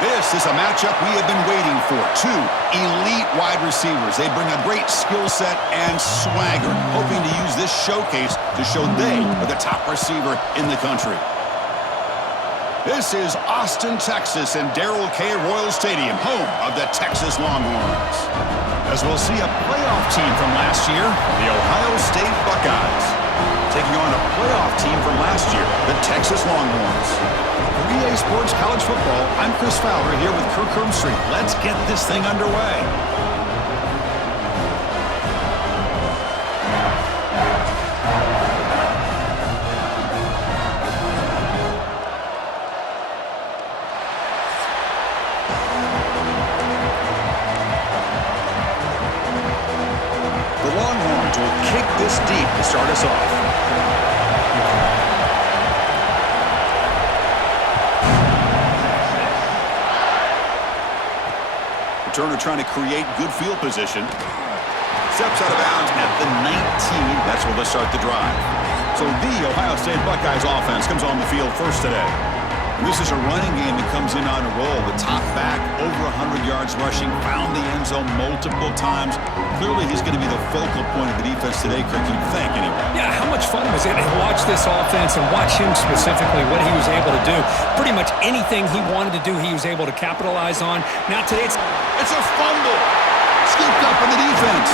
This is a matchup we have been waiting for. Two elite wide receivers. They bring a great skill set and swagger, hoping to use this showcase to show they are the top receiver in the country. This is Austin, Texas, and Darrell K. Royal Stadium, home of the Texas Longhorns. As we'll see a playoff team from last year, the Ohio State Buckeyes, taking on a playoff team from last year, the Texas Longhorns. For EA Sports College Football, I'm Chris Fowler here with Kirk Herbstreit. Let's get this thing underway. The Longhorns will kick this deep to start us off. Returner trying to create good field position. Steps out of bounds at the 19. That's where they'll start the drive. So the Ohio State Buckeyes offense comes on the field first today. And this is a running game that comes in on a roll. The top back, over 100 yards rushing, found the end zone multiple times. Clearly, he's going to be the focal point of the defense today, Kirk, you'd think, anyway. Yeah, how much fun was it to watch this offense and watch him specifically, what he was able to do. Pretty much anything he wanted to do, he was able to capitalize on. Now today, it's a fumble. Scooped up in the defense.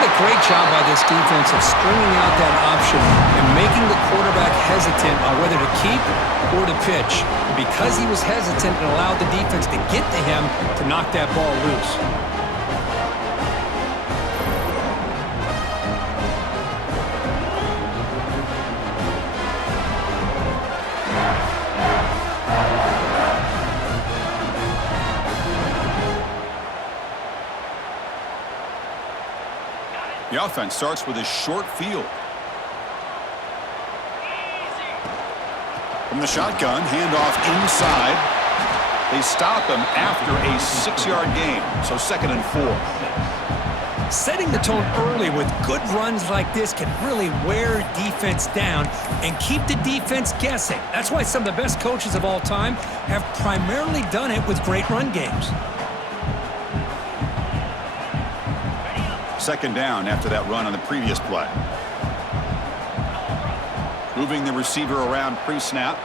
what a great job by this defense of stringing out that option and making the quarterback hesitant on whether to keep or to pitch. And because he was hesitant, it allowed the defense to get to him to knock that ball loose. The offense starts with a short field. From the shotgun, handoff inside. They stop him after a 6-yard gain, so 2nd and 4. Setting the tone early with good runs like this can really wear defense down and keep the defense guessing. That's why some of the best coaches of all time have primarily done it with great run games. 2nd down after that run on the previous play. Moving the receiver around pre-snap.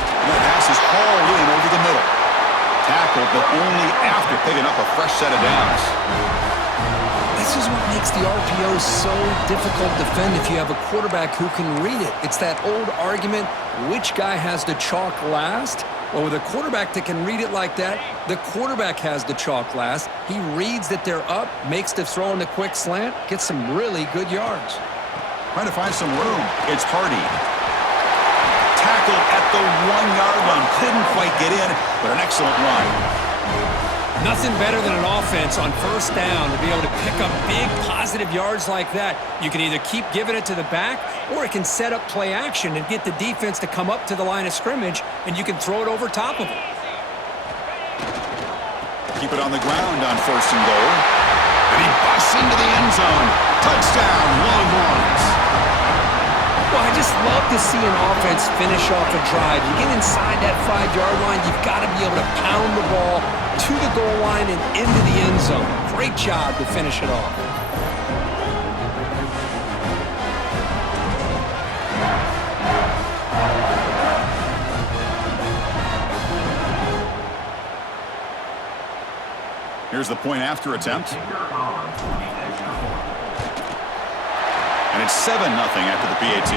That pass is hauled in over the middle. Tackled, but only after picking up a fresh set of downs. This is what makes the RPO so difficult to defend if you have a quarterback who can read it. It's that old argument, which guy has the chalk last? Well, with a quarterback that can read it like that, the quarterback has the chalk last. He reads that they're up, makes the throw in the quick slant, gets some really good yards. Trying to find some room. It's Hardy. Tackled at the 1-yard line. Couldn't quite get in, but an excellent run. Nothing better than an offense on 1st down to be able to pick up big positive yards like that. You can either keep giving it to the back, or it can set up play action and get the defense to come up to the line of scrimmage, and you can throw it over top of them. Keep it on the ground on 1st and goal. And he busts into the end zone. Touchdown, Longhorns. Well, I just love to see an offense finish off a drive. You get inside that 5-yard line, you've got to be able to pound the ball to the goal line and into the end zone. Great job to finish it off. Here's the point after attempt. And it's 7-0 after the PAT.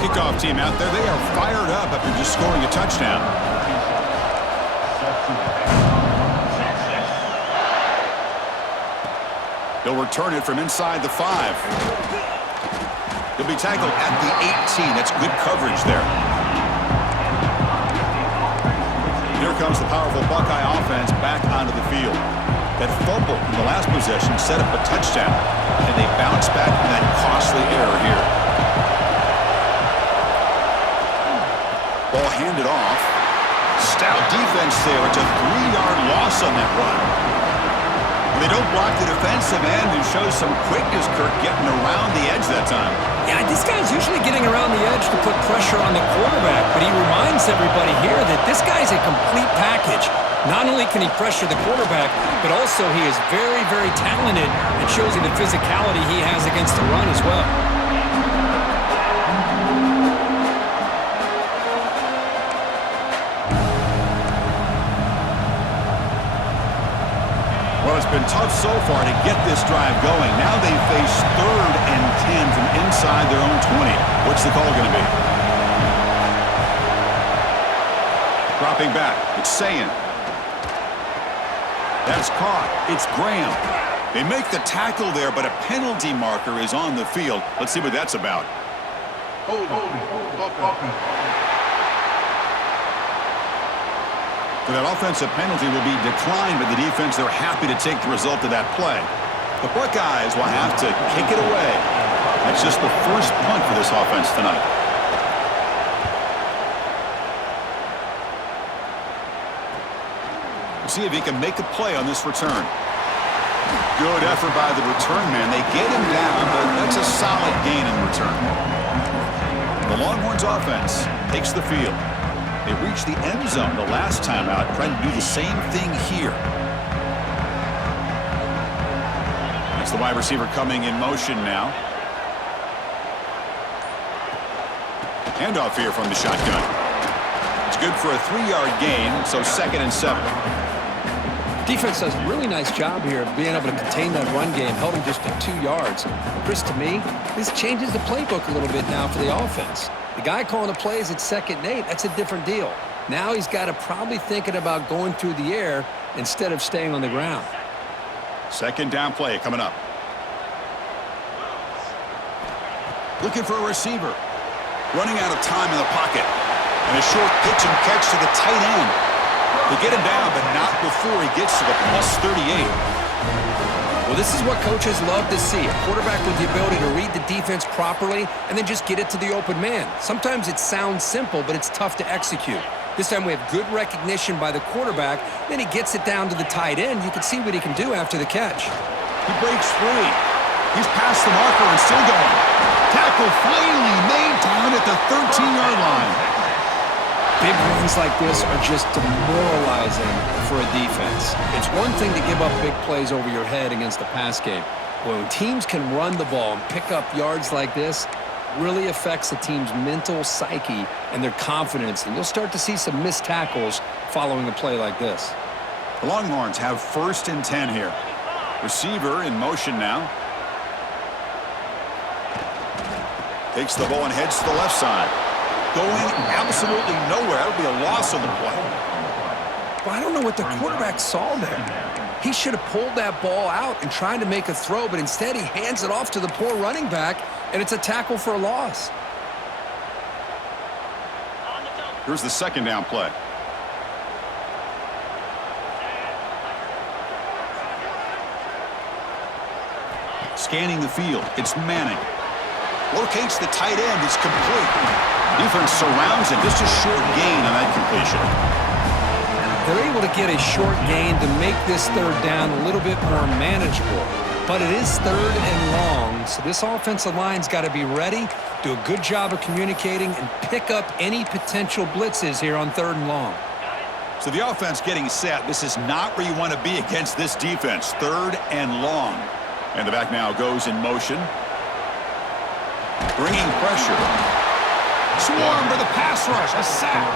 Kickoff team out there. They are fired up after just scoring a touchdown. They'll return it from inside the 5. He'll be tackled at the 18. That's good coverage there. Here comes the powerful Buckeye offense back onto the field. That fumble in the last possession set up a touchdown, and they bounce back from that costly error here. Ball handed off. Stout defense there. It's a 3-yard loss on that run. They don't block the defensive end and show some quickness, Kirk, getting around the edge that time. Yeah, this guy's usually getting around the edge to put pressure on the quarterback, but he reminds everybody here that this guy's a complete package. Not only can he pressure the quarterback, but also he is very, very talented and shows you the physicality he has against the run as well. Well, it's been tough so far to get this drive going. Now they face 3rd and 10 from inside their own 20. What's the call going to be? Dropping back. It's Sayin. That's caught. It's Graham. They make the tackle there, but a penalty marker is on the field. Let's see what that's about. So that offensive penalty will be declined by the defense. They're happy to take the result of that play. The Buckeyes will have to kick it away. That's just the first punt for this offense tonight. We'll see if he can make a play on this return. Good effort by the return man. They get him down, but that's a solid gain in return. The Longhorns offense takes the field. They reached the end zone the last time out, trying to do the same thing here. That's the wide receiver coming in motion now. Handoff here from the shotgun. It's good for a 3-yard gain, so 2nd and 7. Defense does a really nice job here of being able to contain that run game, held him just to 2 yards. Chris, to me, this changes the playbook a little bit now for the offense. The guy calling the plays at 2nd and 8, that's a different deal. Now he's got to probably thinking about going through the air instead of staying on the ground. 2nd down play coming up. Looking for a receiver. Running out of time in the pocket. And a short pitch and catch to the tight end. They get him down, but not before he gets to the +38. Well, this is what coaches love to see. A quarterback with the ability to read the defense properly and then just get it to the open man. Sometimes it sounds simple, but it's tough to execute. This time we have good recognition by the quarterback. Then he gets it down to the tight end. You can see what he can do after the catch. He breaks free. He's past the marker and still going. Tackle finally made down at the 13-yard line. Big runs like this are just demoralizing for a defense. It's one thing to give up big plays over your head against the pass game. But when teams can run the ball and pick up yards like this, really affects the team's mental psyche and their confidence. And you'll start to see some missed tackles following a play like this. The Longhorns have 1st and 10 here. Receiver in motion now. Takes the ball and heads to the left side. Going absolutely nowhere. That'll be a loss on the play. Well, I don't know what the quarterback saw there. He should have pulled that ball out and tried to make a throw, but instead he hands it off to the poor running back, and it's a tackle for a loss. Here's the 2nd down play. Scanning the field. It's Manning. Locates the tight end. It's complete. Defense surrounds him. Just a short gain on that completion. They're able to get a short gain to make this 3rd down a little bit more manageable. But it is 3rd and long, so this offensive line's got to be ready, do a good job of communicating, and pick up any potential blitzes here on 3rd and long. So the offense getting set. This is not where you want to be against this defense. 3rd and long. And the back now goes in motion. Bringing pressure. Swarm for the pass rush. A sack.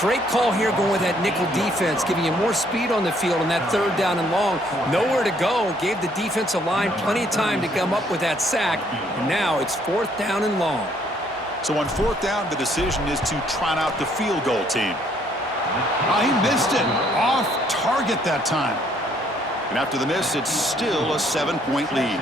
Great call here going with that nickel defense, giving you more speed on the field on that 3rd down and long. Nowhere to go. Gave the defensive line plenty of time to come up with that sack. And now it's 4th down and long. So on 4th down, the decision is to trot out the field goal team. He missed it. Off target that time. And after the miss, it's still a 7-point lead.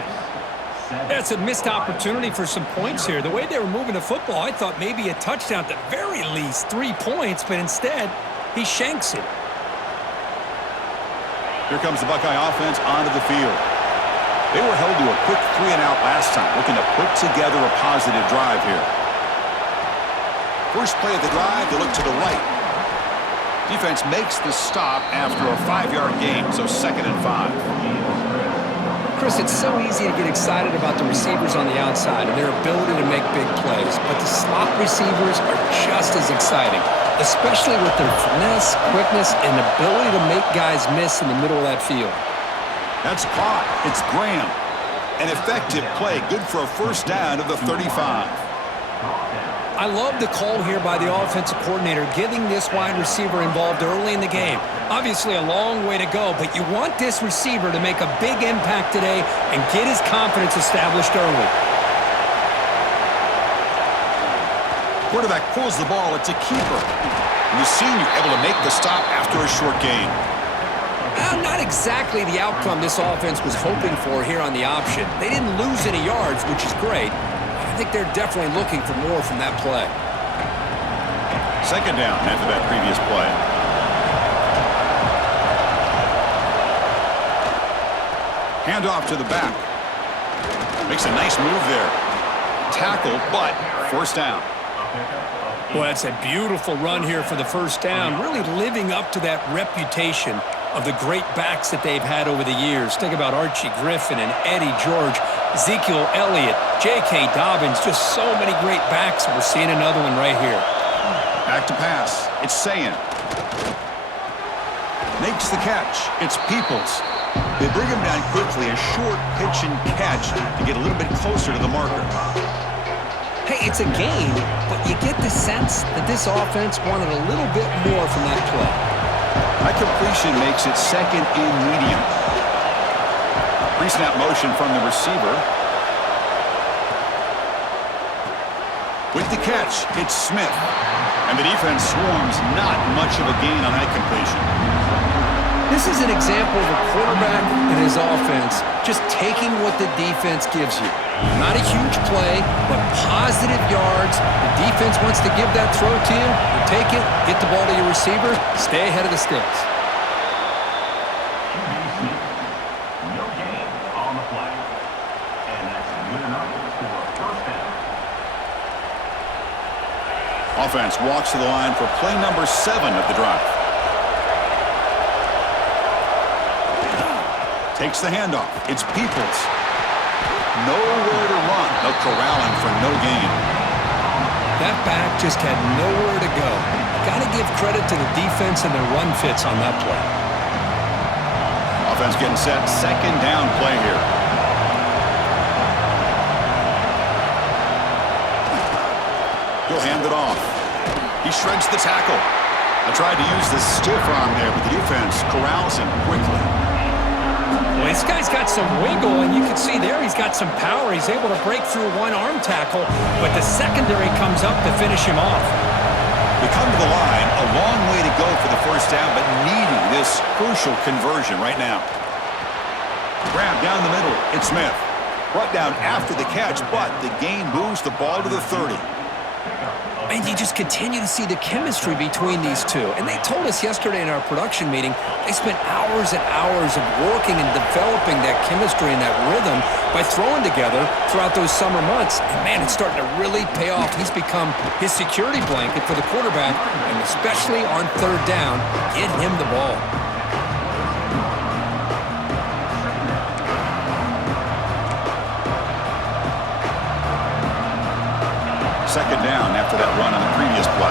That's a missed opportunity for some points here. The way they were moving the football, I thought maybe a touchdown, at the very least 3 points, but instead, he shanks it. Here comes the Buckeye offense onto the field. They were held to a quick 3-and-out last time, looking to put together a positive drive here. First play of the drive, they look to the right. Defense makes the stop after a 5-yard gain, so 2nd and 5. Chris, it's so easy to get excited about the receivers on the outside and their ability to make big plays, but the slot receivers are just as exciting, especially with their finesse, quickness, and ability to make guys miss in the middle of that field. That's caught. It's Graham. An effective play, good for a first down of the 35. I love the call here by the offensive coordinator, getting this wide receiver involved early in the game. Obviously a long way to go, but you want this receiver to make a big impact today and get his confidence established early. Quarterback pulls the ball. It's a keeper. And the senior able to make the stop after a short gain. Not exactly the outcome this offense was hoping for here on the option. They didn't lose any yards, which is great. I think they're definitely looking for more from that play. Second down after that previous play. Handoff to the back. Makes a nice move there. Tackle, but first down. Boy, that's a beautiful run here for the first down, really living up to that reputation of the great backs that they've had over the years. Think about Archie Griffin and Eddie George, Ezekiel Elliott, J.K. Dobbins, just so many great backs, and we're seeing another one right here. Back to pass. It's Sayin. Makes the catch. It's Peoples. They bring him down quickly, a short pitch and catch to get a little bit closer to the marker. Hey, it's a gain, but you get the sense that this offense wanted a little bit more from that play. That completion makes it second and medium. Pre-snap motion from the receiver. With the catch, it's Smith. And the defense swarms, not much of a gain on that completion. This is an example of a quarterback and his offense just taking what the defense gives you. Not a huge play, but positive yards. The defense wants to give that throw to you. You take it, get the ball to your receiver, stay ahead of the sticks. No gain on the play. And that's good enough for a first down. Offense walks to the line for play number 7 of the drive. Takes the handoff. It's Peoples. Nowhere to run. They'll corral him for no gain. That back just had nowhere to go. Got to give credit to the defense and their run fits on that play. Offense getting set. Second down play here. He'll hand it off. He shreds the tackle. I tried to use the stiff arm there, but the defense corrals him quickly. Well, this guy's got some wiggle, and you can see there he's got some power. He's able to break through one arm tackle, but the secondary comes up to finish him off. We come to the line, a long way to go for the first down, but needing this crucial conversion right now. Grab down the middle, it's Smith. Brought down after the catch, but the gain moves the ball to the 30. And you just continue to see the chemistry between these two. And they told us yesterday in our production meeting, they spent hours and hours of working and developing that chemistry and that rhythm by throwing together throughout those summer months. And man, it's starting to really pay off. He's become his security blanket for the quarterback, and especially on third down, get him the ball. Second down after that run on the previous play.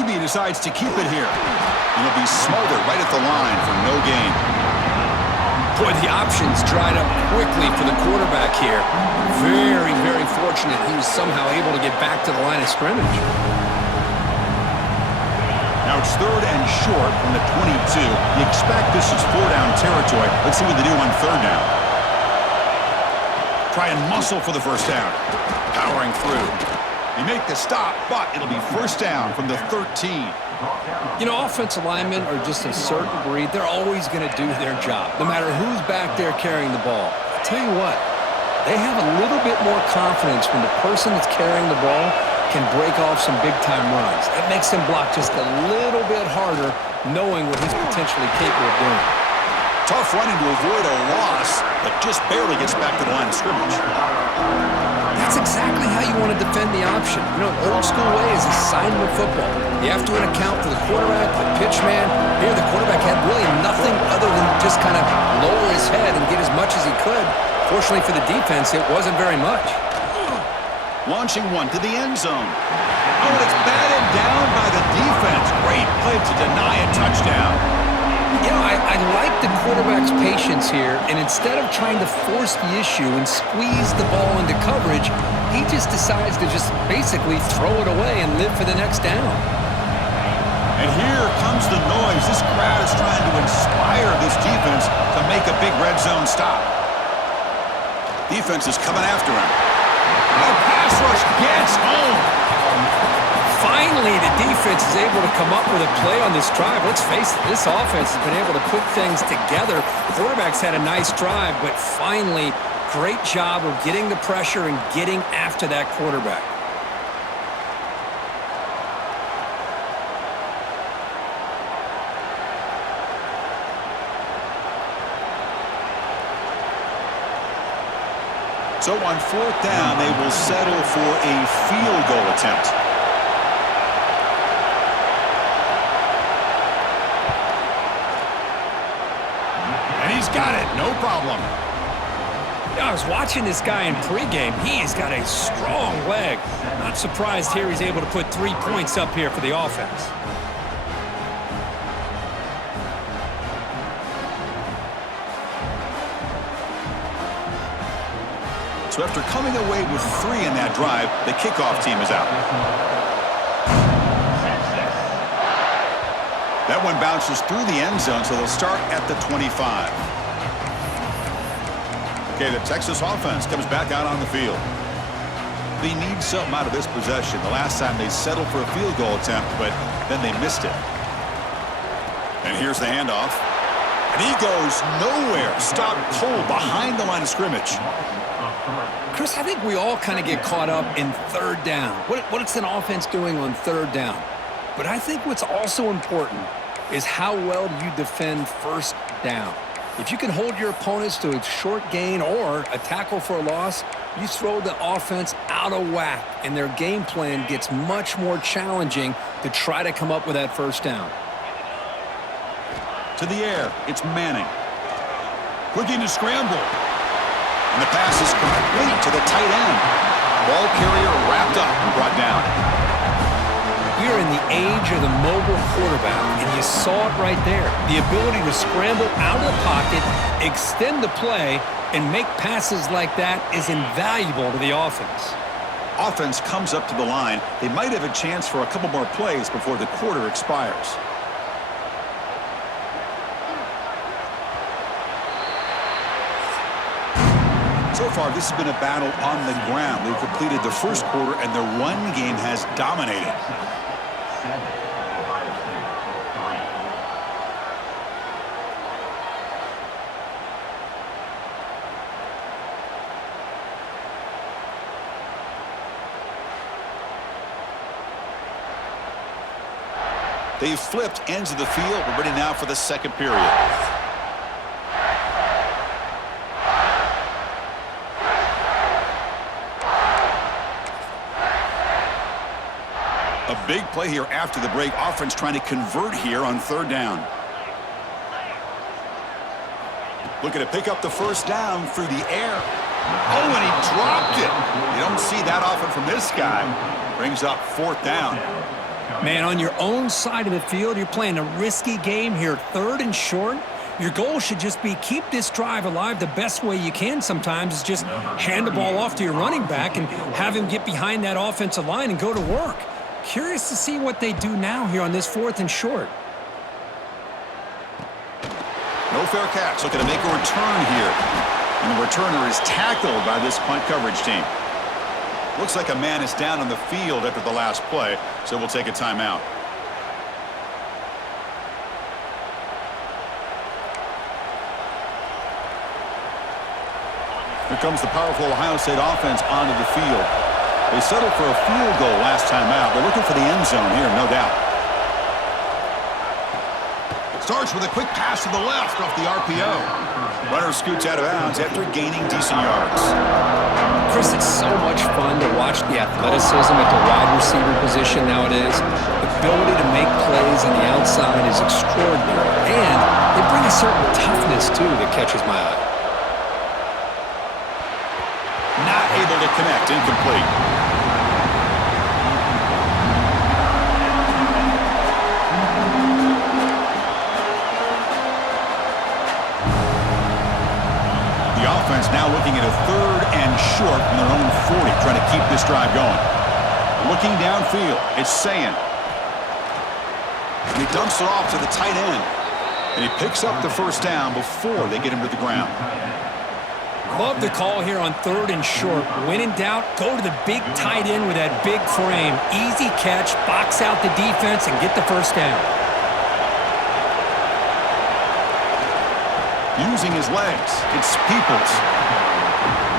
QB decides to keep it here. And he'll be smothered right at the line for no gain. Boy, the options dried up quickly for the quarterback here. Very, very fortunate he was somehow able to get back to the line of scrimmage. Now it's third and short from the 22. You expect this is 4-down territory. Let's see what they do on third down. Try and muscle for the first down. Powering through. They make the stop, but it'll be first down from the 13. You know, offensive linemen are just a certain breed. They're always going to do their job, no matter who's back there carrying the ball. I'll tell you what, they have a little bit more confidence when the person that's carrying the ball can break off some big-time runs. That makes him block just a little bit harder, knowing what he's potentially capable of doing. Tough running to avoid a loss, but just barely gets back to the line of scrimmage. That's exactly how you want to defend the option. You know, old school way is assignment football. You have to account for the quarterback, the pitch man. Here, the quarterback had really nothing other than just kind of lower his head and get as much as he could. Fortunately for the defense, it wasn't very much. Launching one to the end zone. Oh, and it's batted down by the defense. Great play to deny a touchdown. You know, I like the quarterback's patience here, and instead of trying to force the issue and squeeze the ball into coverage, he just decides to just basically throw it away and live for the next down. And here comes the noise. This crowd is trying to inspire this defense to make a big red zone stop. Defense is coming after him. The pass rush gets home. Finally, the defense is able to come up with a play on this drive. Let's face it, this offense has been able to put things together. The quarterback's had a nice drive, but finally, great job of getting the pressure and getting after that quarterback. So on fourth down, they will settle for a field goal attempt. And he's got it, no problem. I was watching this guy in pregame. He's got a strong leg. Not surprised here he's able to put 3 points up here for the offense. So after coming away with 3 in that drive, the kickoff team is out. That one bounces through the end zone, so they'll start at the 25. Okay, the Texas offense comes back out on the field. They need something out of this possession. The last time they settled for a field goal attempt, but then they missed it. And here's the handoff. And he goes nowhere. Stopped cold behind the line of scrimmage. Chris, I think we all kind of get caught up in third down. What's an offense doing on third down? But I think what's also important is how well do you defend first down. If you can hold your opponents to a short gain or a tackle for a loss, you throw the offense out of whack, and their game plan gets much more challenging to try to come up with that first down. To the air, it's Manning. Looking to scramble. And the pass is complete to the tight end. Ball carrier wrapped up and brought down. We're in the age of the mobile quarterback, and you saw it right there. The ability to scramble out of the pocket, extend the play, and make passes like that is invaluable to the offense. Offense comes up to the line. They might have a chance for a couple more plays before the quarter expires. So far, this has been a battle on the ground. They've completed the first quarter, and their run game has dominated. They've flipped ends of the field. We're ready now for the second period. A big play here after the break. Offense trying to convert here on third down. Looking to pick up the first down through the air. Oh, and he dropped it. You don't see that often from this guy. Brings up fourth down. Man, on your own side of the field, you're playing a risky game here, third and short. Your goal should just be keep this drive alive the best way you can sometimes is just hand the ball off to your running back and have him get behind that offensive line and go to work. Curious to see what they do now here on this fourth and short. No fair catch. Looking to make a return here. And the returner is tackled by this punt coverage team. Looks like a man is down on the field after the last play, so we'll take a timeout. Here comes the powerful Ohio State offense onto the field. They settled for a field goal last time out. They're looking for the end zone here, no doubt. Starts with a quick pass to the left off the RPO. Runner scoots out of bounds after gaining decent yards. Chris, it's so much fun to watch the athleticism at the wide receiver position nowadays. The ability to make plays on the outside is extraordinary, and they bring a certain toughness, too, that catches my eye. Not able to connect, incomplete. Now looking at a 3rd and short from their own 40, trying to keep this drive going. Looking downfield, it's Sayin. And he dumps it off to the tight end. And he picks up the first down before they get him to the ground. Love the call here on 3rd and short. When in doubt, go to the big tight end with that big frame. Easy catch, box out the defense, and get the first down. Using his legs, it's Peoples.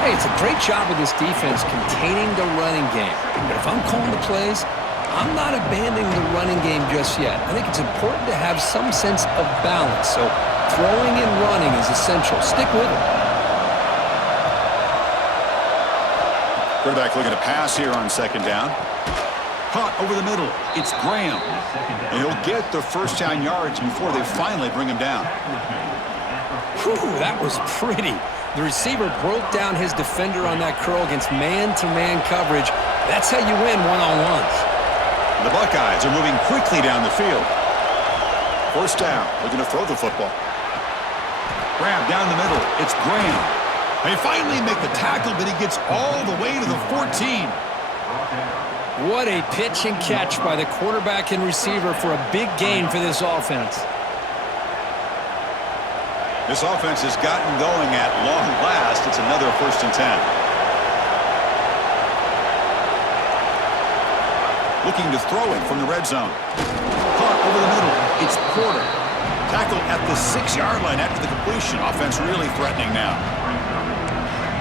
Hey, it's a great job of this defense containing the running game. But if I'm calling the plays, I'm not abandoning the running game just yet. I think it's important to have some sense of balance. So throwing and running is essential. Stick with it. Quarterback looking to pass here on 2nd down. Caught over the middle. It's Graham. And he'll get the first down yards before they finally bring him down. Whew, that was pretty. The receiver broke down his defender on that curl against man-to-man coverage. That's how you win one-on-ones. The Buckeyes are moving quickly down the field. First down, looking to throw the football. Grab down the middle. It's Graham. They finally make the tackle, but he gets all the way to the 14. What a pitch and catch by the quarterback and receiver for a big gain for this offense. This offense has gotten going at long last. It's another 1st and 10. Looking to throw it from the red zone. Caught over the middle. It's Porter. Tackled at the 6-yard line after the completion. Offense really threatening now.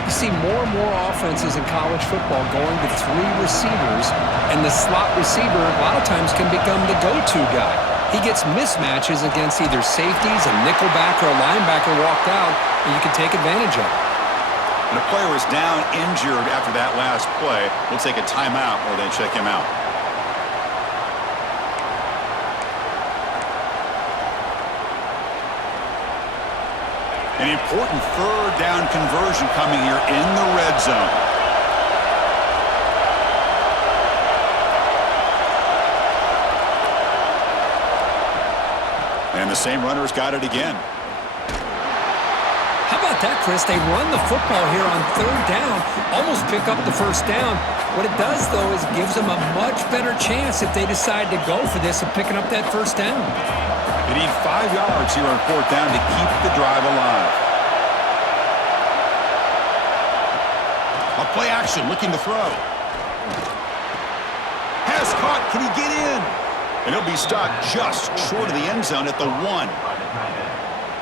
You see more and more offenses in college football going to 3 receivers, and the slot receiver a lot of times can become the go-to guy. He gets mismatches against either safeties, a nickelback, or a linebacker walked out, and you can take advantage of it. When a player is down injured after that last play, we'll take a timeout or they check him out. An important 3rd down conversion coming here in the red zone. And the same runner's got it again. How about that, Chris? They run the football here on 3rd down, almost pick up the first down. What it does, though, is it gives them a much better chance if they decide to go for this of picking up that first down. They need 5 yards here on 4th down to keep the drive alive. A play action, looking to throw. Has caught, can he get in? And he'll be stopped just short of the end zone at the 1.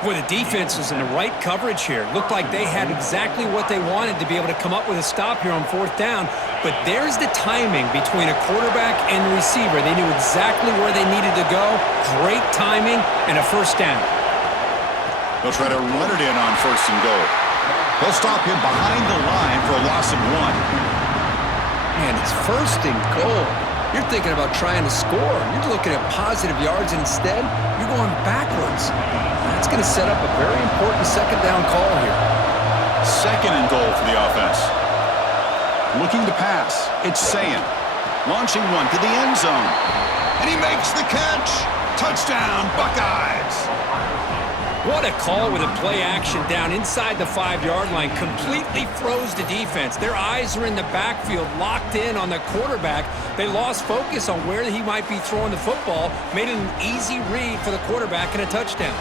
Boy, the defense was in the right coverage here. Looked like they had exactly what they wanted to be able to come up with a stop here on 4th down. But there's the timing between a quarterback and the receiver. They knew exactly where they needed to go. Great timing and a first down. They'll try to run it in on 1st and goal. They'll stop him behind the line for a loss of 1. Man, it's 1st and goal. You're thinking about trying to score. You're looking at positive yards, and instead, you're going backwards. That's going to set up a very important 2nd down call here. 2nd and goal for the offense. Looking to pass. It's Sayin. Launching one to the end zone. And he makes the catch. Touchdown, Buckeyes. What a call with a play action down inside the 5-yard line. Completely froze the defense. Their eyes are in the backfield, locked in on the quarterback. They lost focus on where he might be throwing the football. Made it an easy read for the quarterback and a touchdown.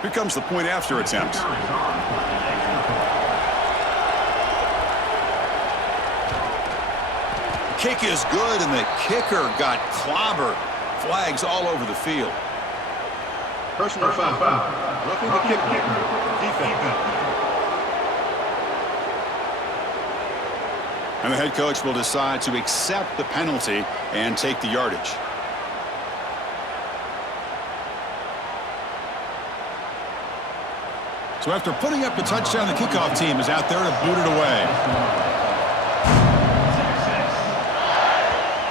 Here comes the point after attempt. Kick is good, and the kicker got clobbered. Flags all over the field. Personal foul. Roughing the kicker. Defense. And the head coach will decide to accept the penalty and take the yardage. So after putting up the touchdown, the kickoff team is out there to boot it away.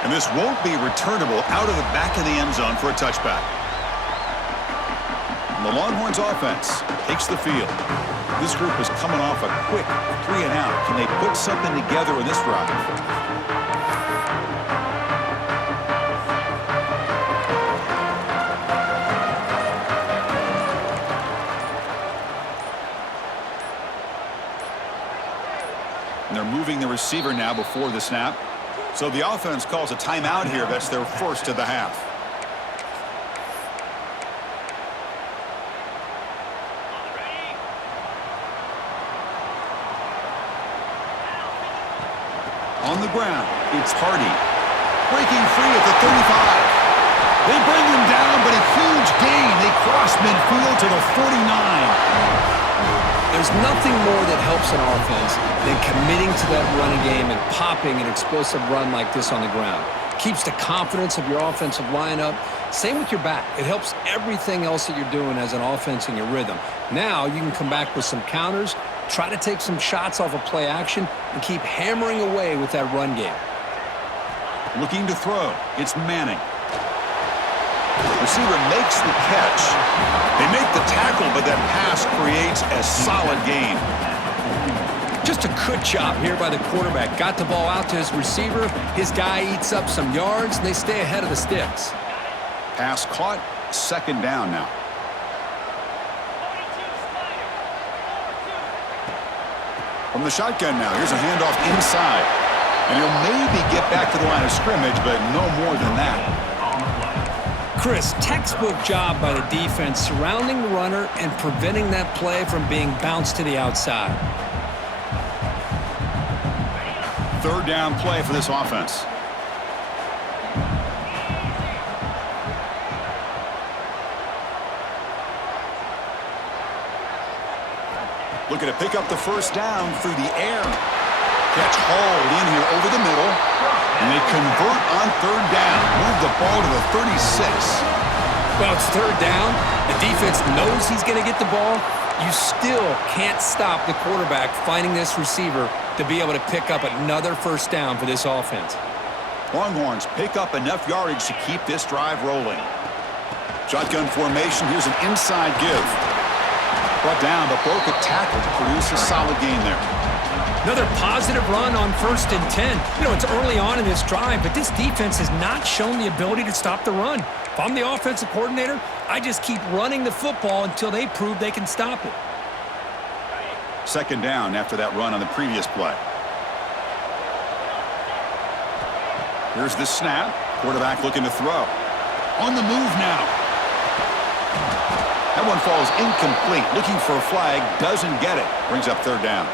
And this won't be returnable out of the back of the end zone for a touchback. And the Longhorns offense takes the field. This group is coming off a quick 3-and-out. Can they put something together in this drive? And they're moving the receiver now before the snap. So the offense calls a timeout here. That's their first of the half. On the ground, it's Hardy. Breaking free at the 35. They bring him down, but a huge gain. They cross midfield to the 49. There's nothing more that helps an offense than committing to that running game and popping an explosive run like this on the ground. Keeps the confidence of your offensive lineup. Same with your back. It helps everything else that you're doing as an offense in your rhythm. Now you can come back with some counters, try to take some shots off of play action, and keep hammering away with that run game. Looking to throw. It's Manning. Receiver makes the catch. They make the tackle, but that pass creates a solid gain. Just a good job here by the quarterback. Got the ball out to his receiver. His guy eats up some yards, and they stay ahead of the sticks. Pass caught. Second down now. From the shotgun now. Here's a handoff inside. And he'll maybe get back to the line of scrimmage, but no more than that. Chris, textbook job by the defense surrounding the runner and preventing that play from being bounced to the outside. Third down play for this offense. Looking to pick up the first down through the air. Catch hauled in here over the middle. And they convert on third down. Move the ball to the 36. Well, it's third down. The defense knows he's going to get the ball. You still can't stop the quarterback finding this receiver to be able to pick up another first down for this offense. Longhorns pick up enough yardage to keep this drive rolling. Shotgun formation. Here's an inside give. Brought down, but broke a tackle to produce a solid gain there. Another positive run on 1st and 10. You know, it's early on in this drive, but this defense has not shown the ability to stop the run. If I'm the offensive coordinator, I just keep running the football until they prove they can stop it. Second down after that run on the previous play. Here's the snap. Quarterback looking to throw. On the move now. That one falls incomplete. Looking for a flag. Doesn't get it. Brings up third down.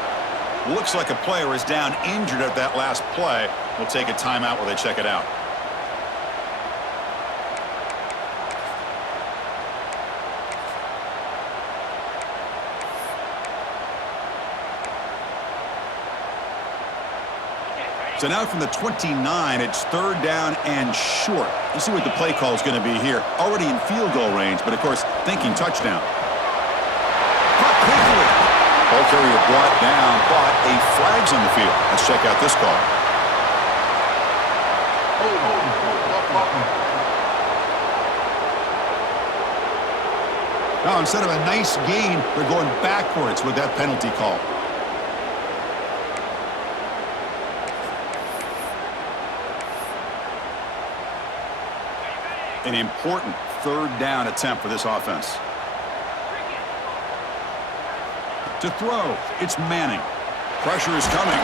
Looks like a player is down injured at that last play. We'll take a timeout while they check it out. So now from the 29, it's third down and short. Let's see what the play call is going to be here. Already in field goal range, but of course, thinking touchdown. Caught quickly. Ball carrier brought down, but a flag's on the field. Let's check out this call. Now, instead of a nice gain, they're going backwards with that penalty call. An important third down attempt for this offense. To throw, it's Manning. Pressure is coming.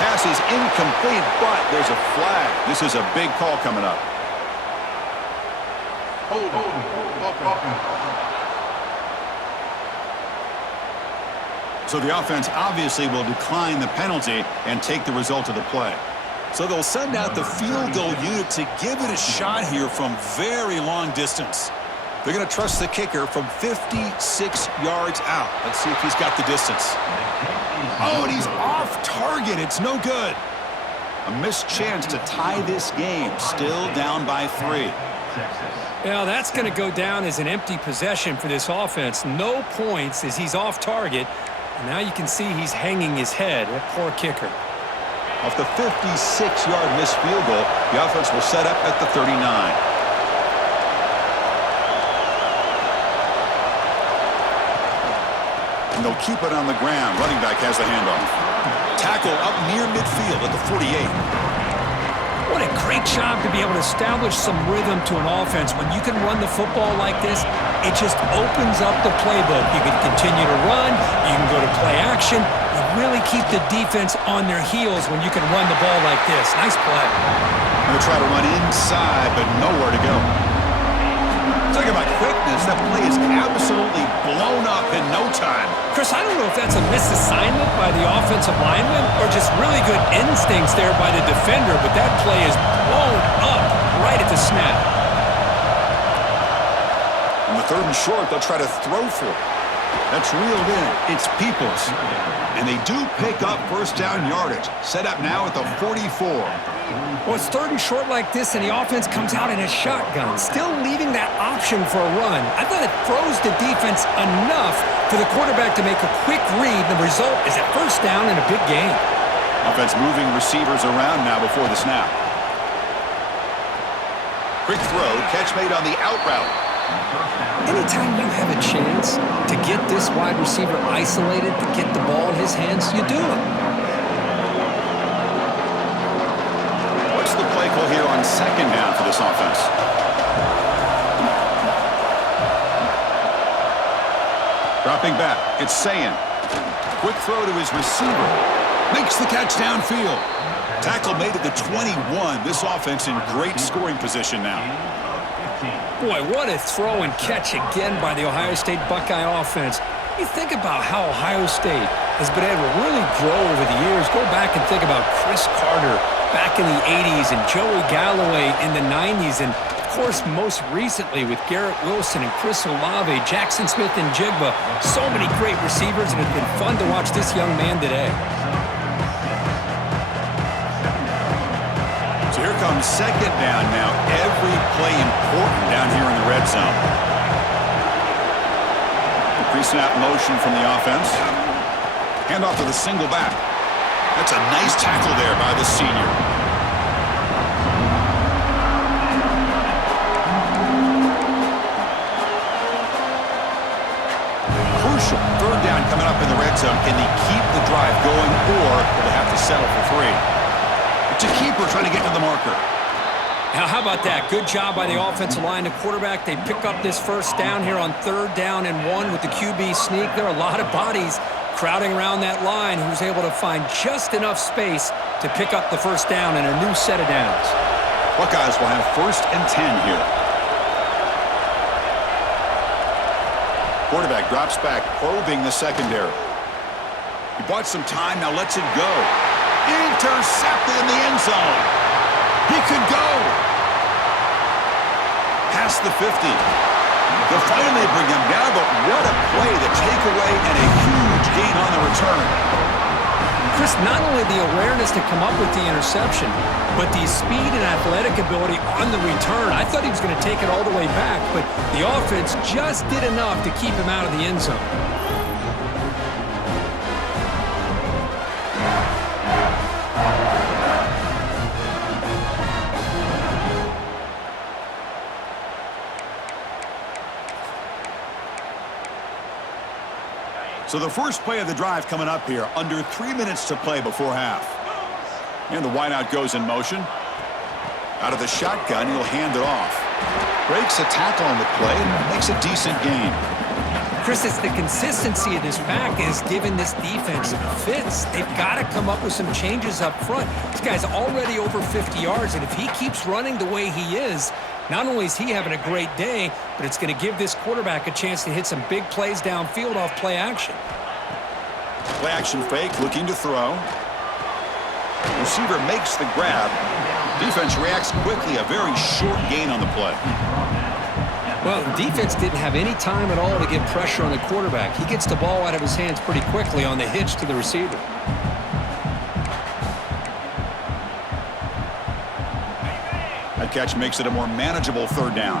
Pass is incomplete, but there's a flag. This is a big call coming up. So the offense obviously will decline the penalty and take the result of the play. So they'll send out the field goal unit to give it a shot here from very long distance. They're going to trust the kicker from 56 yards out. Let's see if he's got the distance. Oh, and he's off target. It's no good. A missed chance to tie this game. Still down by 3. Yeah, that's going to go down as an empty possession for this offense. No points as he's off target. And now you can see he's hanging his head. That poor kicker. Off the 56-yard missed field goal, the offense will set up at the 39. And they'll keep it on the ground. Running back has the handoff. Tackle up near midfield at the 48. What a great job to be able to establish some rhythm to an offense. When you can run the football like this, it just opens up the playbook. You can continue to run. You can go to play action. You really keep the defense on their heels when you can run the ball like this. Nice play. They'll try to run inside, but nowhere to go. Talking about quickness, that play is absolutely blown up in no time. Chris, I don't know if that's a misassignment by the offensive lineman or just really good instincts there by the defender, but that play is blown up right at the snap. On the 3rd and short, they'll try to throw for it. That's reeled in. It's Peoples. And they do pick up first down yardage. Set up now at the 44. Well, it's 3rd and short like this, and the offense comes out in a shotgun, still leaving that option for a run. I thought it throws the defense enough for the quarterback to make a quick read. The result is a first down and a big gain. Offense moving receivers around now before the snap. Quick throw, catch made on the out route. Anytime you have a chance to get this wide receiver isolated, to get the ball in his hands, you do it. What's the play call here on 2nd down for this offense? Dropping back, it's Sayin. Quick throw to his receiver. Makes the catch downfield. Tackle made at the 21. This offense in great scoring position now. Boy, what a throw and catch again by the Ohio State Buckeye offense. You think about how Ohio State has been able to really grow over the years. Go back and think about Chris Carter back in the 80s and Joey Galloway in the 90s. And, of course, most recently with Garrett Wilson and Chris Olave, Jackson Smith and Jigba. So many great receivers, and it's been fun to watch this young man today. So here comes 2nd down now. Every play important down here in the red zone. The pre-snap motion from the offense. Hand off to the single back. That's a nice tackle there by the senior. Crucial 3rd down coming up in the red zone. Can they keep the drive going, or will they have to settle for 3? It's a keeper trying to get to the marker. Now, how about that? Good job by the offensive line. The quarterback, they pick up this first down here on 3rd down and 1 with the QB sneak. There are a lot of bodies crowding around that line. He was able to find just enough space to pick up the first down and a new set of downs. Buckeyes will have 1st and 10 here. Quarterback drops back, probing the secondary. He bought some time, now lets it go. Intercepted in the end zone. He could go. Past the 50. They'll finally bring him down, but what a play, the takeaway, and a huge gain on the return. Chris, not only the awareness to come up with the interception, but the speed and athletic ability on the return. I thought he was going to take it all the way back, but the offense just did enough to keep him out of the end zone. So the first play of the drive coming up here, under 3 minutes to play before half. And the wideout goes in motion. Out of the shotgun, he'll hand it off. Breaks a tackle on the play and makes a decent gain. Chris, it's the consistency of this back is giving this defense fits. They've got to come up with some changes up front. This guy's already over 50 yards, and if he keeps running the way he is, not only is he having a great day, but it's going to give this quarterback a chance to hit some big plays downfield off play action. Play action fake, looking to throw. Receiver makes the grab. Defense reacts quickly, a very short gain on the play. Well, the defense didn't have any time at all to get pressure on the quarterback. He gets the ball out of his hands pretty quickly on the hitch to the receiver. catch makes it a more manageable third down.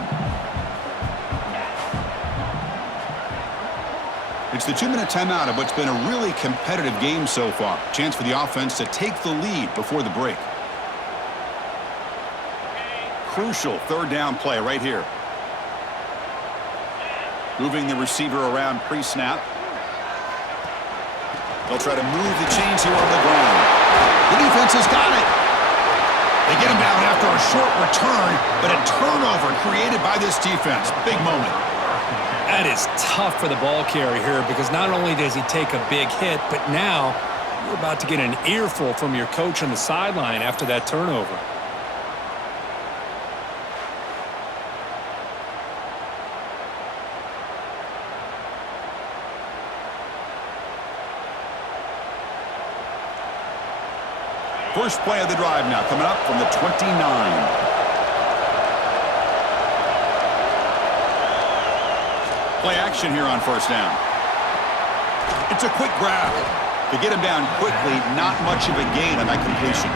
It's the 2-minute timeout of what's been a really competitive game so far. Chance for the offense to take the lead before the break. Crucial third down play right here. Moving the receiver around pre-snap. They'll try to move the chains here on the ground. The defense has got it. They get him down after a short return, but a turnover created by this defense. Big moment. That is tough for the ball carrier here because not only does he take a big hit, but now you're about to get an earful from your coach on the sideline after that turnover. First play of the drive now coming up from the 29. Play action here on first down. It's a quick grab. To get him down quickly, not much of a gain on that completion.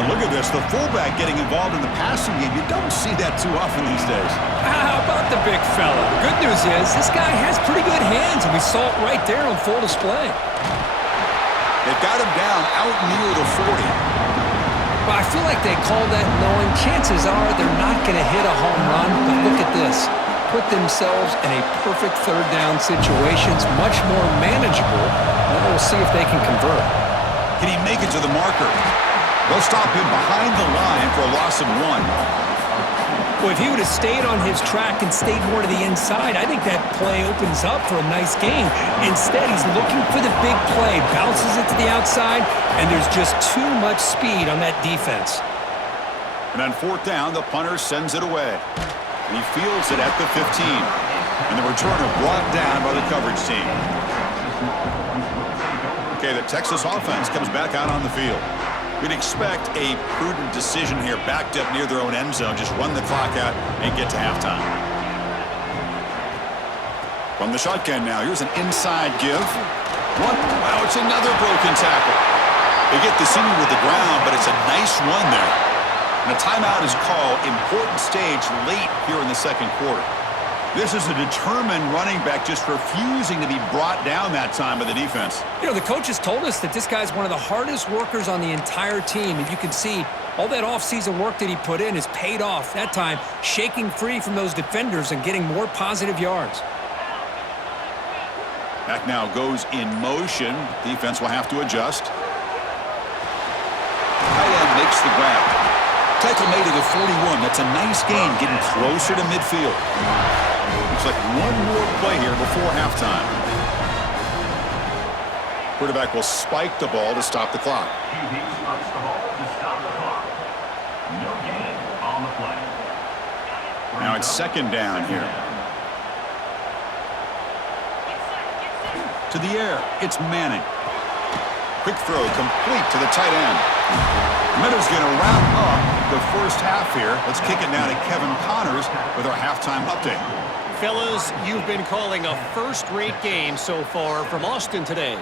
And look at this, the fullback getting involved in the passing game. You don't see that too often these days. How about the big fella? The good news is this guy has pretty good hands, and we saw it right there on full display. They've got him down out near the 40. Well, I feel like they call that knowing chances are they're not going to hit a home run, but look at this. Put themselves in a perfect third down situation. It's much more manageable, and we'll see if they can convert. Can he make it to the marker? They'll stop him behind the line for a loss of 1. Well, if he would have stayed on his track and stayed more to the inside, I think that play opens up for a nice gain. Instead, he's looking for the big play, bounces it to the outside, and there's just too much speed on that defense. And on fourth down, the punter sends it away. And he fields it at the 15. And the returner brought down by the coverage team. Okay, the Texas offense comes back out on the field. We'd expect a prudent decision here, backed up near their own end zone. Just run the clock out and get to halftime. From the shotgun now, here's an inside give. One, wow, it's another broken tackle. They get the senior with the ground, but it's a nice run there. And a timeout is called. Important stage late here in the second quarter. This is a determined running back just refusing to be brought down that time by the defense. You know, the coaches told us that this guy's one of the hardest workers on the entire team, and you can see all that offseason work that he put in has paid off. That time, shaking free from those defenders and getting more positive yards. Back now goes in motion. Defense will have to adjust. Tight end makes the grab. Tackle made at the 41. That's a nice gain, getting closer to midfield. Looks like one more play here before halftime. Quarterback will spike the ball to stop the clock. QB spikes the ball to stop the clock. No gain on the play. Now it's second down here. To the air, it's Manning. Quick throw complete to the tight end. Meadows going to wrap up the first half here. Let's kick it now to Kevin Connors with our halftime update. Fellas, you've been calling a first-rate game so far from Austin today.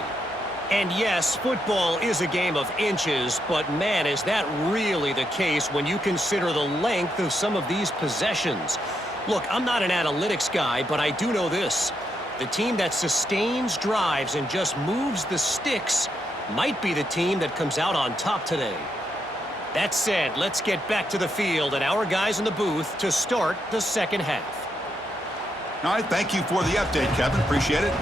And yes, football is a game of inches, but man, is that really the case when you consider the length of some of these possessions. Look, I'm not an analytics guy, but I do know this. The team that sustains drives and just moves the sticks might be the team that comes out on top today. That said, let's get back to the field and our guys in the booth to start the second half. All right, thank you for the update, Kevin. Appreciate it.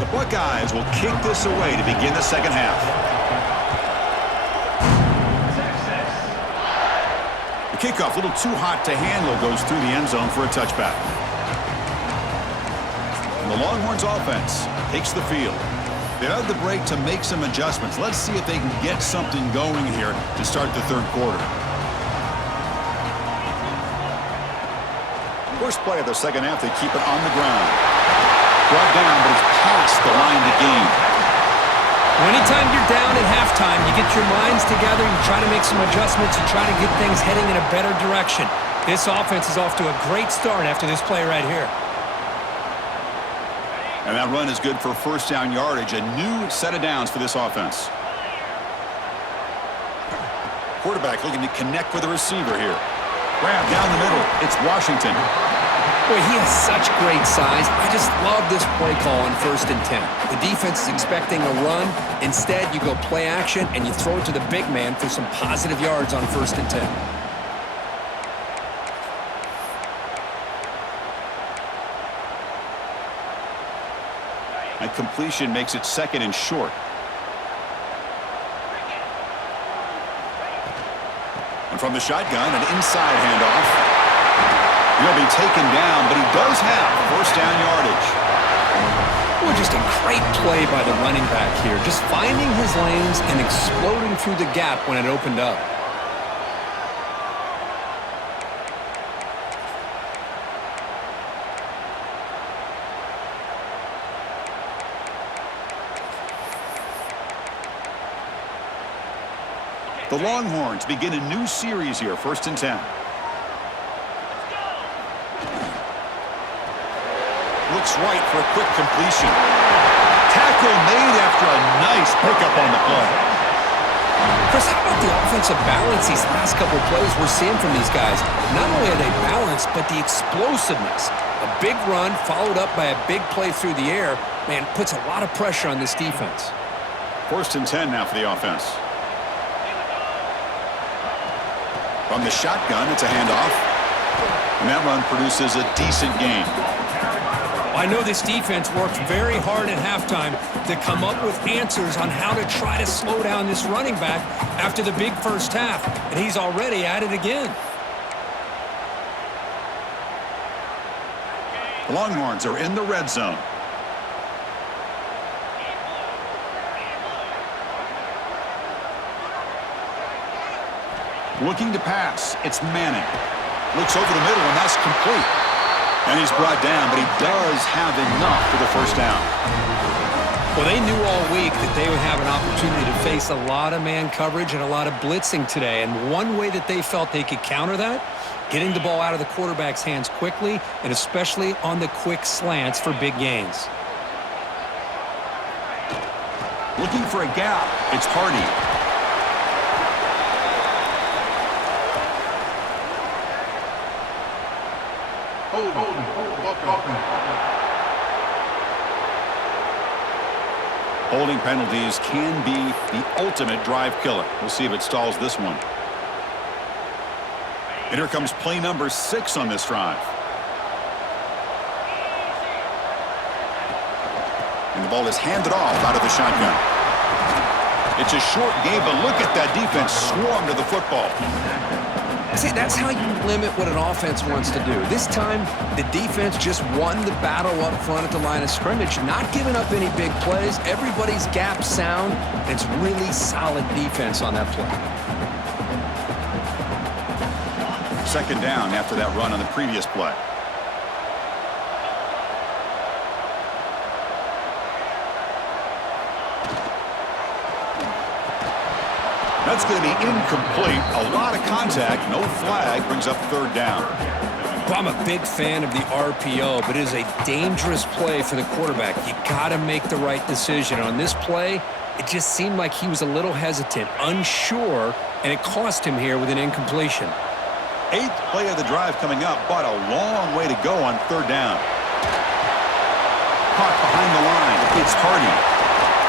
The Buckeyes will kick this away to begin the second half. The kickoff, a little too hot to handle, goes through the end zone for a touchback. And the Longhorns offense takes the field. They had the break to make some adjustments. Let's see if they can get something going here to start the third quarter. First play of the second half, they keep it on the ground. Brought down, but it's past the line to gain. Anytime you're down at halftime, you get your minds together, you try to make some adjustments, you try to get things heading in a better direction. This offense is off to a great start after this play right here. And that run is good for first down yardage, a new set of downs for this offense. Quarterback looking to connect with the receiver here. Grab down the middle. It's Washington. Boy, he has such great size. I just love this play call on 1st and 10. The defense is expecting a run. Instead, you go play action, and you throw it to the big man for some positive yards on 1st and 10. That completion makes it 2nd and short. And from the shotgun, an inside handoff. He'll be taken down, but he does have 1st down yardage. Boy, just a great play by the running back here. Just finding his lanes and exploding through the gap when it opened up. The Longhorns begin a new series here, 1st and 10. Looks right for a quick completion. Tackle made after a nice pickup on the play. Chris, how about the offensive balance these last couple of plays we're seeing from these guys? Not only are they balanced, but the explosiveness. A big run followed up by a big play through the air, man, puts a lot of pressure on this defense. 1st and 10 now for the offense. From the shotgun, it's a handoff. And that run produces a decent gain. I know this defense worked very hard at halftime to come up with answers on how to try to slow down this running back after the big first half, and he's already at it again. The Longhorns are in the red zone. Looking to pass, it's Manning. Looks over the middle, and that's complete. And he's brought down, but he does have enough for the 1st down. Well, they knew all week that they would have an opportunity to face a lot of man coverage and a lot of blitzing today. And one way that they felt they could counter that, getting the ball out of the quarterback's hands quickly, and especially on the quick slants for big gains. Looking for a gap, it's Hardy. Holding penalties can be the ultimate drive killer. We'll see if it stalls this one. And here comes play number 6 on this drive. And the ball is handed off out of the shotgun. It's a short game, but look at that defense swarm to the football. See, that's how you limit what an offense wants to do. This time, the defense just won the battle up front at the line of scrimmage, not giving up any big plays. Everybody's gap sound, and it's really solid defense on that play. 2nd down after that run on the previous play. That's going to be incomplete. A lot of contact. No flag. Brings up 3rd down. Well, I'm a big fan of the RPO, but it is a dangerous play for the quarterback. You got to make the right decision. On this play, it just seemed like he was a little hesitant, unsure, and it cost him here with an incompletion. 8th play of the drive coming up, but a long way to go on 3rd down. Caught behind the line. It's Hardy.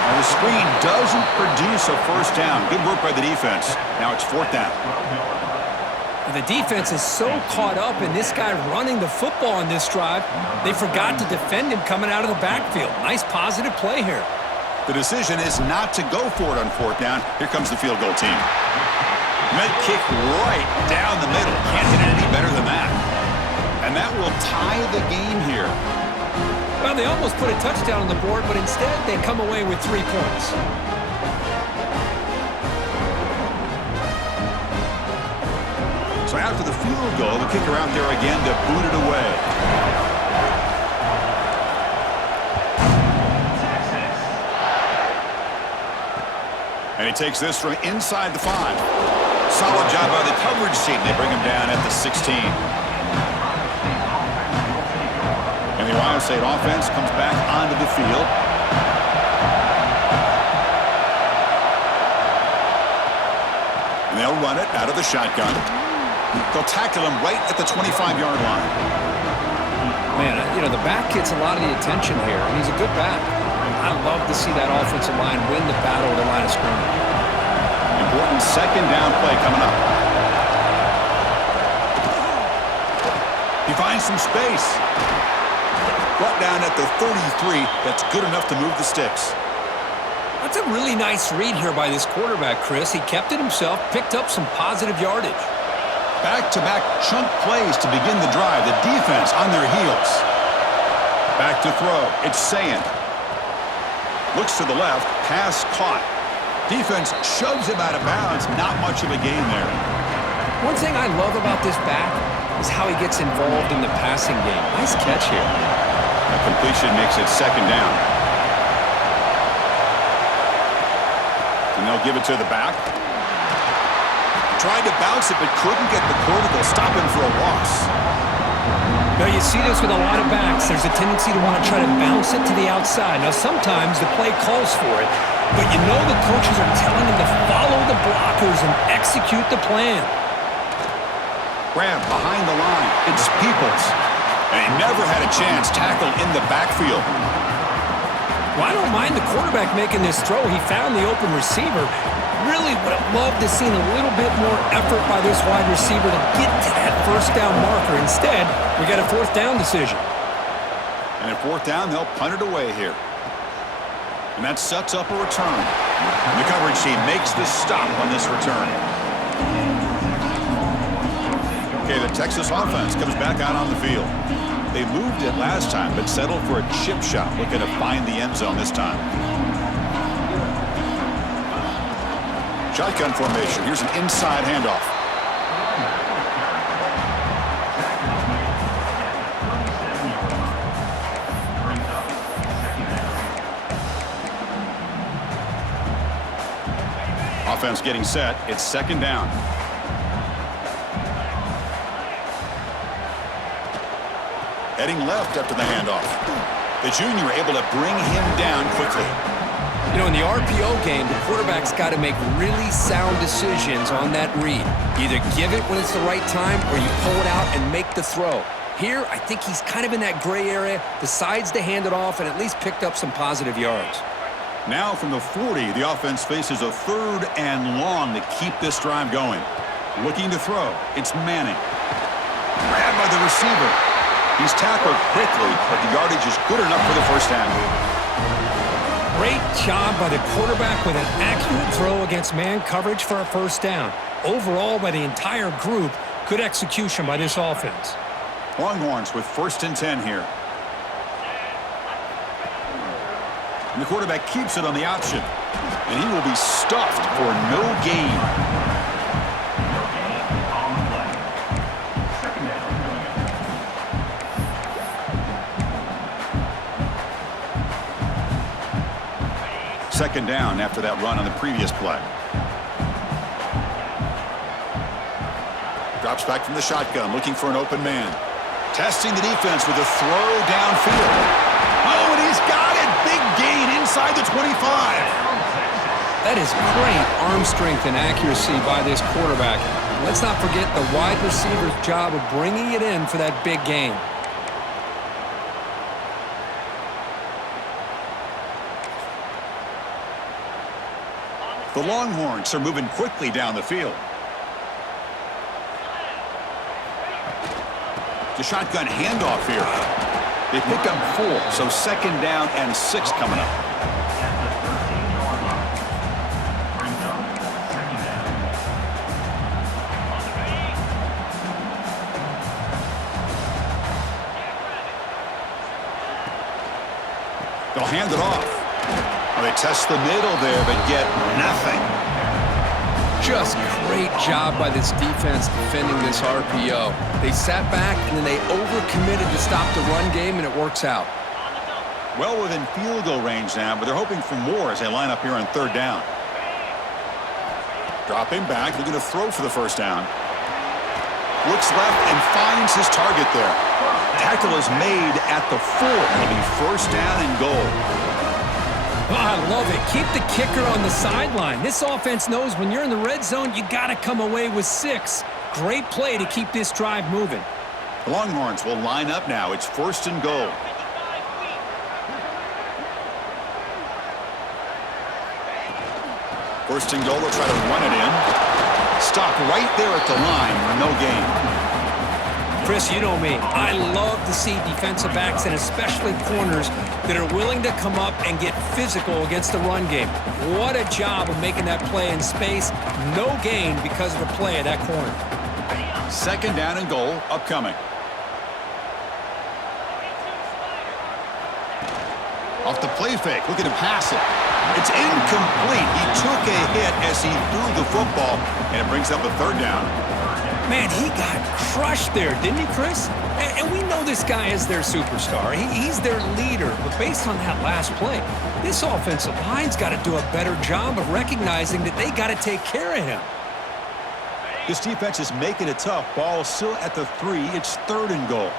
And the screen doesn't produce a 1st down. Good work by the defense. Now it's 4th down. The defense is so caught up in this guy running the football on this drive, they forgot to defend him coming out of the backfield. Nice positive play here. The decision is not to go for it on 4th down. Here comes the field goal team. Med kick right down the middle. Can't hit it any better than that. And that will tie the game here. Well, they almost put a touchdown on the board, but instead they come away with 3 points. So after the field goal, the kicker out there again to boot it away. And he takes this from inside the 5. Solid job by the coverage team. They bring him down at the 16. And the Ohio State offense comes back onto the field. And they'll run it out of the shotgun. They'll tackle him right at the 25-yard line. Man, you know, the back gets a lot of the attention here, and he's a good back. I love to see that offensive line win the battle of the line of scrimmage. Important second down play coming up. He finds some space. Brought down at the 33. That's good enough to move the sticks. That's a really nice read here by this quarterback, Chris. He kept it himself, picked up some positive yardage. Back-to-back chunk plays to begin the drive. The defense on their heels. Back to throw. It's Sand. Looks to the left. Pass caught. Defense shoves him out of bounds. Not much of a gain there. One thing I love about this back is how he gets involved in the passing game. Nice catch here. A completion makes it second down. And they'll give it to the back. Tried to bounce it, but couldn't get the quarter. They'll stop him for a loss. Now, you see this with a lot of backs. There's a tendency to want to try to bounce it to the outside. Now, sometimes the play calls for it, but you know the coaches are telling him to follow the blockers and execute the plan. Grab behind the line. It's Peoples. And he never had a chance tackled in the backfield. Well, I don't mind the quarterback making this throw. He found the open receiver. Really would have loved to seen a little bit more effort by this wide receiver to get to that first down marker. Instead, we got a fourth down decision. And at fourth down, they'll punt it away here. And that sets up a return. The coverage team makes the stop on this return. Okay, the Texas offense comes back out on the field. They moved it last time, but settled for a chip shot, looking to find the end zone this time. Shotgun formation. Here's an inside handoff. Offense getting set. It's second down. Heading left after the handoff. The junior able to bring him down quickly. You know, in the RPO game, the quarterback's got to make really sound decisions on that read. Either give it when it's the right time or you pull it out and make the throw. Here, I think he's kind of in that gray area, decides to hand it off and at least picked up some positive yards. Now from the 40, the offense faces a third and long to keep this drive going. Looking to throw. It's Manning. Grabbed by the receiver. He's tackled quickly, but the yardage is good enough for the first down. Great job by the quarterback with an accurate throw against man coverage for a first down. Overall, by the entire group, good execution by this offense. Longhorns with 1st and 10 here. And the quarterback keeps it on the option. And he will be stuffed for no gain. Second down after that run on the previous play. Drops back from the shotgun, looking for an open man. Testing the defense with a throw downfield. Oh, and he's got it! Big gain inside the 25. That is great arm strength and accuracy by this quarterback. Let's not forget the wide receiver's job of bringing it in for that big gain. The Longhorns are moving quickly down the field. The shotgun handoff here. They pick up 4, so second down and 6 coming up. They'll hand it off. Well, they test the middle there, but get nothing. Just great job by this defense defending this RPO. They sat back and then they overcommitted to stop the run game, and it works out. Well within field goal range now, but they're hoping for more as they line up here on third down. Dropping back, looking to throw for the first down. Looks left and finds his target there. Tackle is made at the 4. It'll be first down and goal. Oh, I love it. Keep the kicker on the sideline. This offense knows when you're in the red zone, you got to come away with 6. Great play to keep this drive moving. The Longhorns will line up now. It's 1st and goal. First and goal, they'll try to run it in. Stop right there at the line. No gain. Chris, you know me. I love to see defensive backs and especially corners that are willing to come up and get physical against the run game. What a job of making that play in space. No gain because of the play of that corner. 2nd down and goal upcoming. Off the play fake, looking to pass it. It's incomplete. He took a hit as he threw the football, and it brings up a 3rd down. Man, he got crushed there, didn't he, Chris? And we know this guy is their superstar. He's their leader. But based on that last play, this offensive line's got to do a better job of recognizing that they got to take care of him. This defense is making it tough. Ball still at the 3. It's 3rd and goal.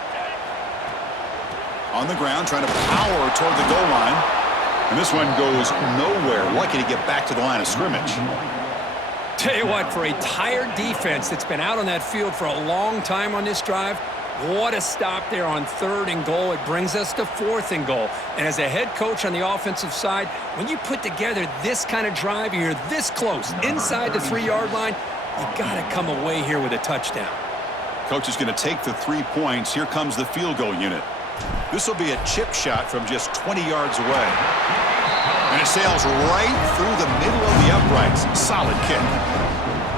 On the ground, trying to power toward the goal line. And this one goes nowhere. Lucky to get back to the line of scrimmage. Tell you what, for a tired defense that's been out on that field for a long time on this drive, what a stop there on 3rd and goal. It brings us to 4th and goal. And as a head coach on the offensive side, when you put together this kind of drive, you're this close, inside the 3-yard line, you got to come away here with a touchdown. Coach is going to take the 3 points. Here comes the field goal unit. This will be a chip shot from just 20 yards away. And it sails right through the middle of the uprights. Solid kick.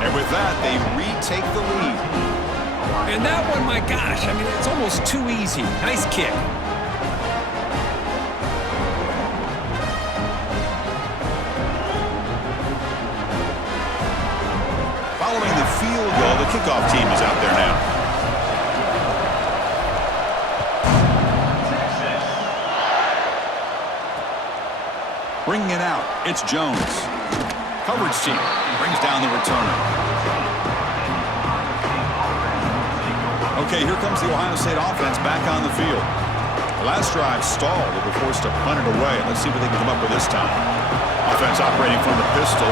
And with that, they retake the lead. And that one, my gosh, I mean, it's almost too easy. Nice kick. Following the field goal, the kickoff team is out there now. Bringing it out, it's Jones. Coverage team brings down the returner. Okay, here comes the Ohio State offense back on the field. The last drive stalled. They were forced to punt it away. Let's see what they can come up with this time. Offense operating from the pistol.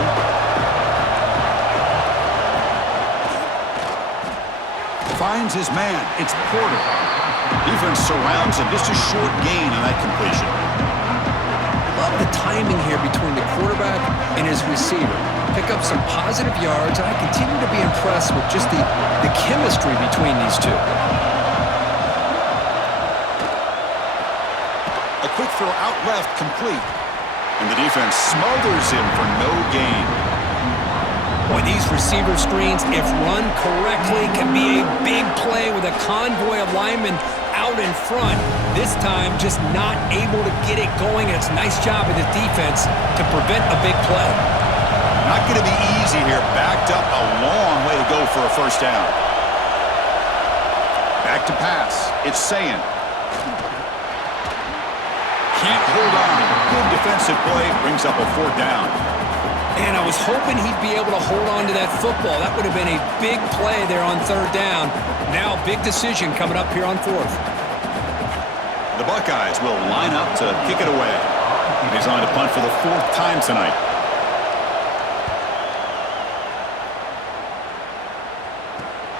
Finds his man. It's Porter. Defense surrounds him. Just a short gain on that completion. Love the timing here between the quarterback and his receiver. Pick up some positive yards, and I continue to be impressed with just the chemistry between these two. A quick throw out left, complete. And the defense smothers him for no gain. Boy, these receiver screens, if run correctly, can be a big play with a convoy of linemen out in front. This time, just not able to get it going. And it's a nice job of the defense to prevent a big play. Not going to be easy here. Backed up a long way to go for a 1st down. Back to pass. It's Sayin. Can't hold on. Good defensive play. Brings up a 4th down. And I was hoping he'd be able to hold on to that football. That would have been a big play there on 3rd down. Now, big decision coming up here on 4th. The Buckeyes will line up to kick it away. He's on to punt for the 4th time tonight.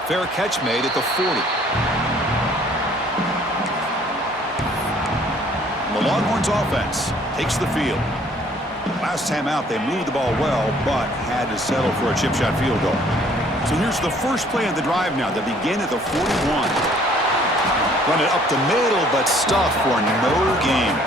Fair catch made at the 40. And the Longhorns offense takes the field. Last time out, they moved the ball well, but had to settle for a chip shot field goal. So here's the first play of the drive now. They begin at the 41. Run it up the middle, but stuffed for no gain.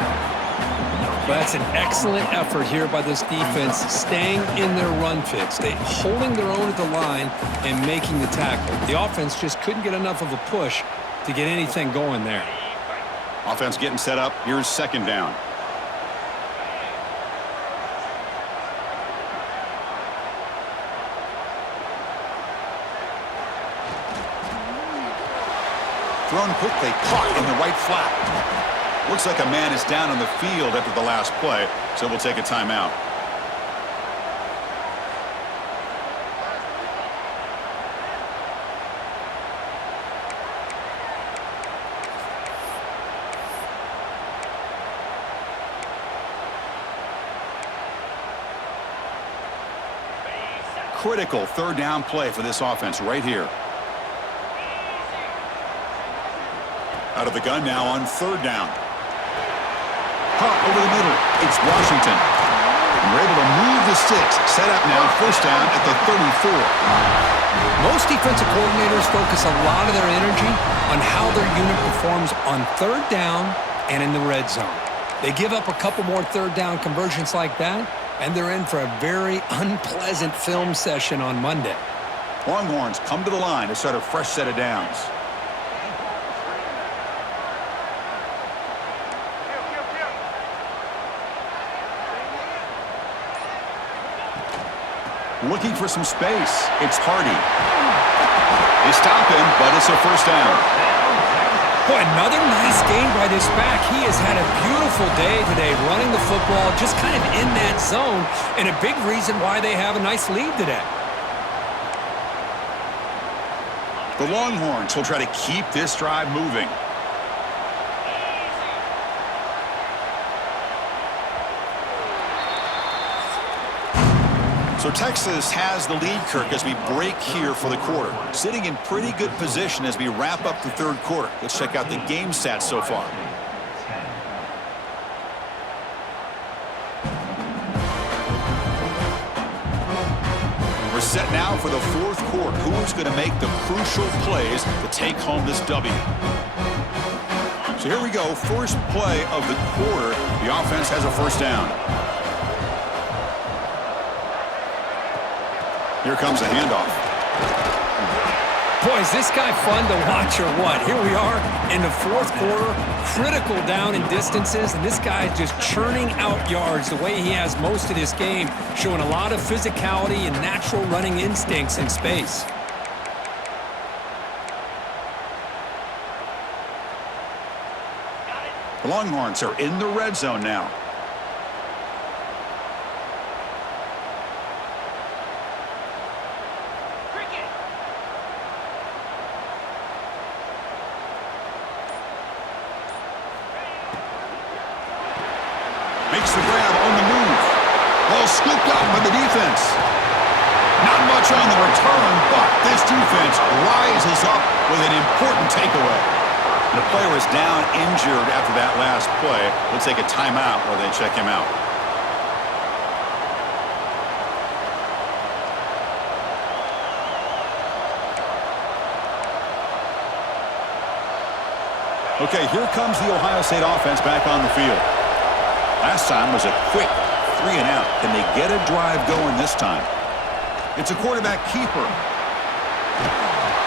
Well, that's an excellent effort here by this defense, staying in their run fix. They holding their own at the line and making the tackle. The offense just couldn't get enough of a push to get anything going there. Offense getting set up. Here's 2nd down. Thrown quickly, caught in the right flat. Looks like a man is down on the field after the last play, so we'll take a timeout. critical third down play for this offense right here. Out of the gun now on third down. Caught over the middle. It's Washington. And we're able to move the sticks. Set up now, first down at the 34. Most defensive coordinators focus a lot of their energy on how their unit performs on third down and in the red zone. They give up a couple more third down conversions like that, and they're in for a very unpleasant film session on Monday. Longhorns come to the line to start a fresh set of downs. Looking for some space. It's Hardy. They stop him, but it's a first down. Boy, another nice game by this back. He has had a beautiful day today running the football, just kind of in that zone, and a big reason why they have a nice lead today. The Longhorns will try to keep this drive moving. So Texas has the lead, Kirk, as we break here for the quarter. Sitting in pretty good position as we wrap up the third quarter. Let's check out the game stats so far. We're set now for the fourth quarter. Who's going to make the crucial plays to take home this W? So here we go. First play of the quarter. The offense has a first down. Here comes a handoff. Boy, is this guy fun to watch or what? Here we are in the fourth quarter, critical down in distances, and this guy is just churning out yards the way he has most of this game, showing a lot of physicality and natural running instincts in space. The Longhorns are in the red zone now. Makes the grab on the move. Ball scooped up by the defense. Not much on the return, but this defense rises up with an important takeaway. The player is down injured after that last play. We'll take a timeout while they check him out. Okay, here comes the Ohio State offense back on the field. Last time was a quick 3 and out. Can they get a drive going this time? It's a quarterback keeper.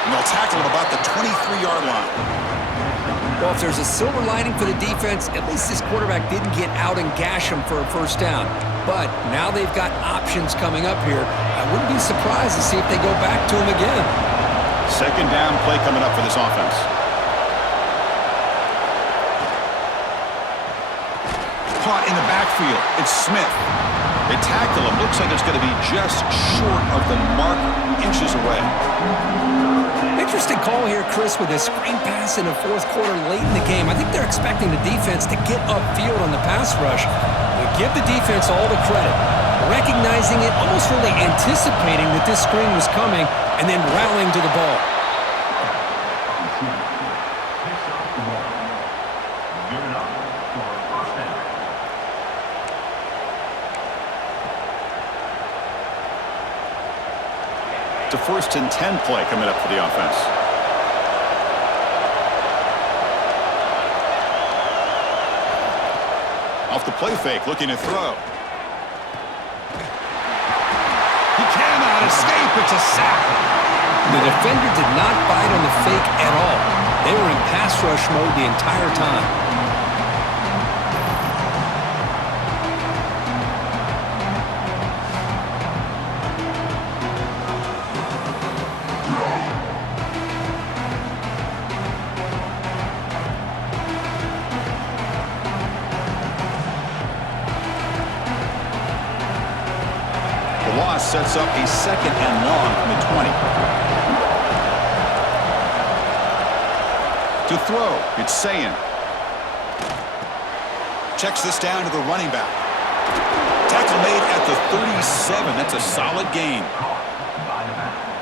And they'll tackle him about the 23-yard line. Well, if there's a silver lining for the defense, at least this quarterback didn't get out and gash him for a first down. But now they've got options coming up here. I wouldn't be surprised to see if they go back to him again. Second down play coming up for this offense. Caught in the backfield. It's Smith. They tackle him. Looks like it's going to be just short of the marker, inches away. Interesting call here, Chris, with a screen pass in the fourth quarter late in the game. I think they're expecting the defense to get upfield on the pass rush. But give the defense all the credit. Recognizing it, almost really anticipating that this screen was coming, and then rallying to the ball. It's a 1st and 10 play coming up for the offense. Off the play fake, looking to throw. He cannot escape. It's a sack. The defender did not bite on the fake at all. They were in pass rush mode the entire time. Sets up a 2nd and long from the 20. To throw, it's Sayin. Checks this down to the running back. Tackle made at the 37. That's a solid gain.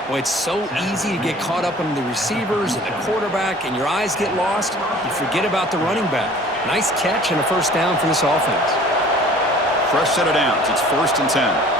Well, it's so easy to get caught up in the receivers and the quarterback, and your eyes get lost. You forget about the running back. Nice catch and a first down for this offense. Fresh set of downs. It's 1st and 10.